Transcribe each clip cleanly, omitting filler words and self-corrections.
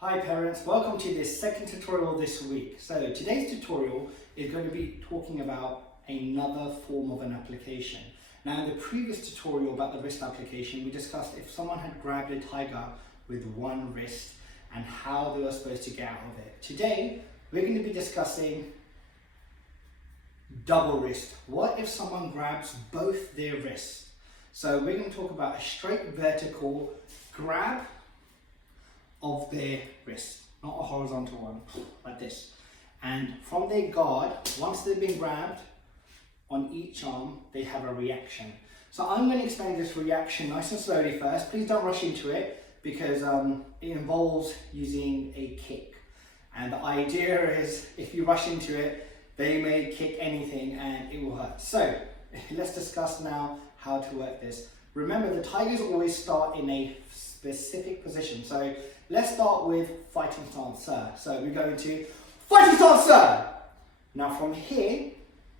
Hi parents, welcome to this second tutorial this week. So today's tutorial is going to be talking about another form of an application. Now in the previous tutorial about the wrist application, we discussed if someone had grabbed a tiger with one wrist and how they were supposed to get out of it. Today, we're going to be discussing double wrist. What if someone grabs both their wrists? So we're going to talk about a straight vertical grab of their wrist, not a horizontal one, like this. And from their guard, once they've been grabbed on each arm, they have a reaction. So I'm going to explain this reaction nice and slowly first. Please don't rush into it because it involves using a kick. And the idea is if you rush into it, they may kick anything and it will hurt. So let's discuss now how to work this. Remember, the tigers always start in a specific position. So let's start with fighting stance, sir. So we go into fighting stance, sir. Now from here,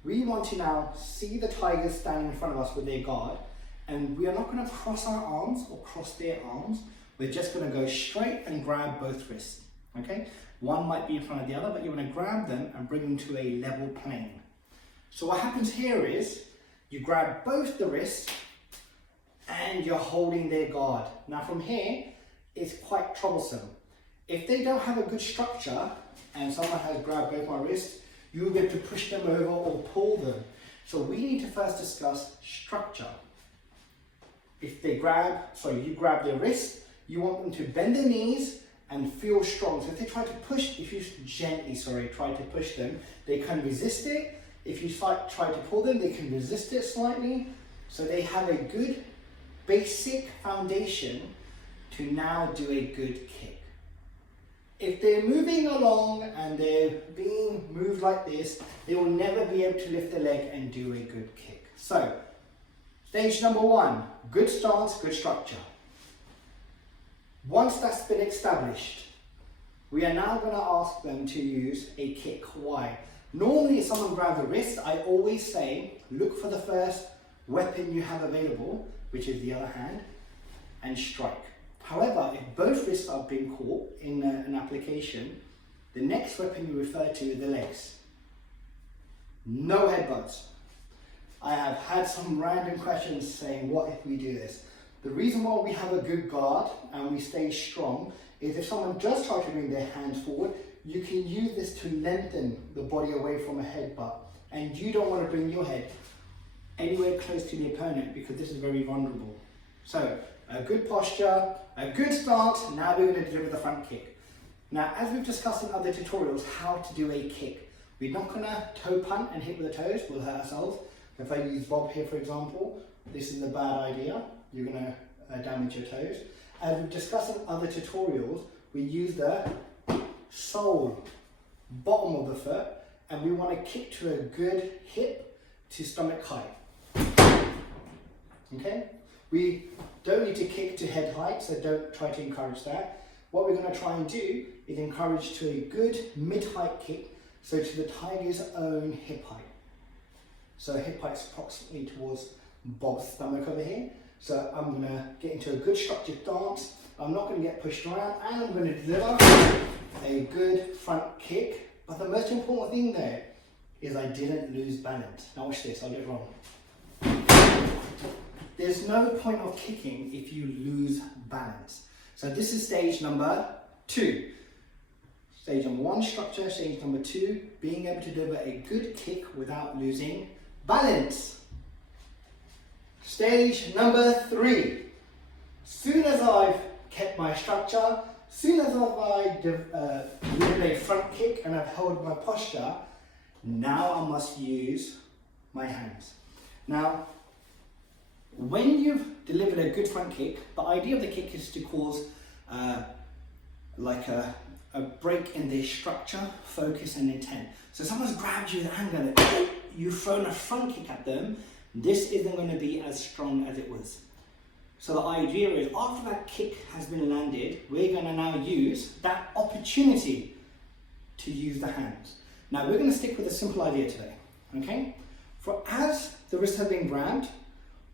we want to now see the tigers standing in front of us with their guard, and we are not going to cross our arms or cross their arms. We're just going to go straight and grab both wrists, okay? One might be in front of the other, but you want to grab them and bring them to a level plane. So what happens here is you grab both the wrists and you're holding their guard. Now from here, it's quite troublesome. If they don't have a good structure and someone has grabbed both my wrists, you'll be able to push them over or pull them. So we need to first discuss structure. If they you grab their wrist, you want them to bend their knees and feel strong. So if they try to push, if you gently, try to push them, they can resist it. If you try to pull them, they can resist it slightly. So they have a good basic foundation to now do a good kick. If they're moving along and they're being moved like this, they will never be able to lift the leg and do a good kick. So, stage number one, good stance, good structure. Once that's been established, we are now going to ask them to use a kick. Why? Normally if someone grabs the wrist, I always say, look for the first weapon you have available, which is the other hand, and strike. However, if both wrists are being caught in an application, the next weapon you refer to is the legs. No headbutts. I have had some random questions saying, what if we do this? The reason why we have a good guard and we stay strong is if someone does try to bring their hands forward, you can use this to lengthen the body away from a headbutt. And you don't want to bring your head anywhere close to the opponent because this is very vulnerable. So, a good posture, a good stance, now we're going to deliver the front kick. Now, as we've discussed in other tutorials, how to do a kick. We're not going to toe punt and hit with the toes, we'll hurt ourselves. If I use Bob here, for example, this is a bad idea. You're going to damage your toes. As we've discussed in other tutorials, we use the sole, bottom of the foot, and we want to kick to a good hip to stomach height. Okay? We don't need to kick to head height, so don't try to encourage that. What we're going to try and do is encourage to a good mid-height kick, so to the tiger's own hip height. So hip height's approximately towards Bob's stomach over here. So I'm going to get into a good structured stance. I'm not going to get pushed around, and I'm going to deliver a good front kick. But the most important thing there is I didn't lose balance. Now watch this, I'll get it wrong. There's no point of kicking if you lose balance. So this is stage number two. Stage number one, structure. Stage number two, being able to deliver a good kick without losing balance. Stage number three. Soon as I've kept my structure, soon as I've delivered a front kick and I've held my posture, now I must use my hands. Now, when you've delivered a good front kick, the idea of the kick is to cause like a break in their structure, focus and intent. So someone's grabbed you with anger, and you've thrown a front kick at them, this isn't going to be as strong as it was. So the idea is after that kick has been landed, we're going to now use that opportunity to use the hands. Now we're going to stick with a simple idea today, okay? For as the wrist has been grabbed,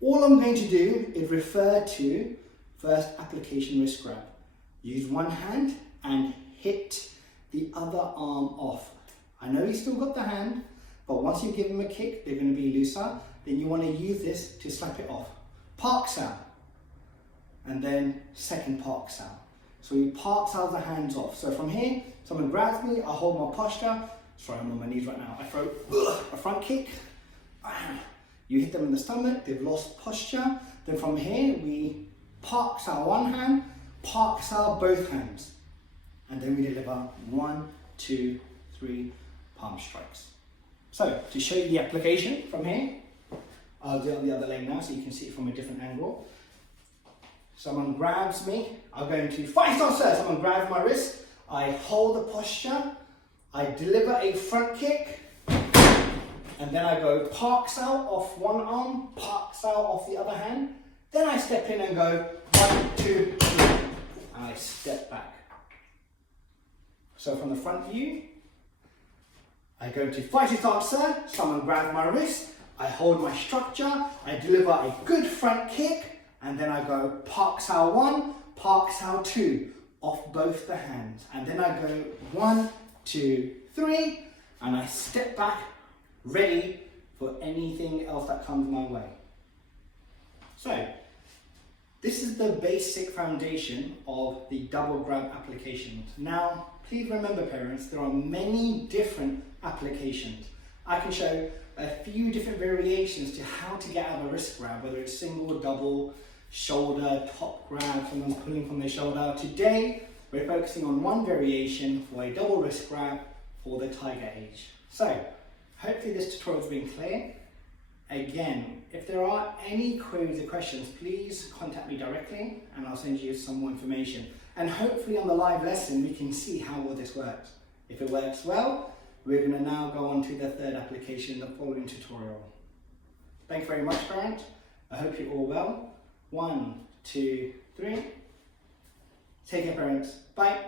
all I'm going to do is refer to first application wrist grab. Use one hand and hit the other arm off. I know you still got the hand, but once you give them a kick, they're going to be looser. Then you want to use this to slap it off. Park sound. And then second park sound. So we park sound the hands off. So from here, someone grabs me, I hold my posture. Sorry, I'm on my knees right now. I throw a front kick. You hit them in the stomach, they've lost posture. Then from here, we park sound one hand, park sound both hands. And then we deliver 1, 2, 3 palm strikes. So to show you the application from here, I'll do it on the other leg now so you can see it from a different angle. Someone grabs me, I'll go into fight stance sir. Someone grabs my wrist, I hold the posture, I deliver a front kick, and then I go parks out off one arm, parks out off the other hand. Then I step in and go 1, 2, 3, and I step back. So from the front view, I go to fighting stance sir, someone grabs my wrist, I hold my structure, I deliver a good front kick, and then I go parks out 1, parks out 2, off both the hands. And then I go 1, 2, 3, and I step back, ready for anything else that comes my way. So, this is the basic foundation of the double grab applications. Now, please remember parents, there are many different applications. I can show a few different variations to how to get out of a wrist grab, whether it's single, double, shoulder, top grab, someone's pulling from their shoulder. Today, we're focusing on one variation for a double wrist grab for the tiger age. So, hopefully this tutorial has been clear. Again, if there are any queries or questions, please contact me directly and I'll send you some more information. And hopefully on the live lesson, we can see how well this works. If it works well, we're going to now go on to the third application in the following tutorial. Thank you very much, parent. I hope you're all well. 1, 2, 3. Take care, parents. Bye.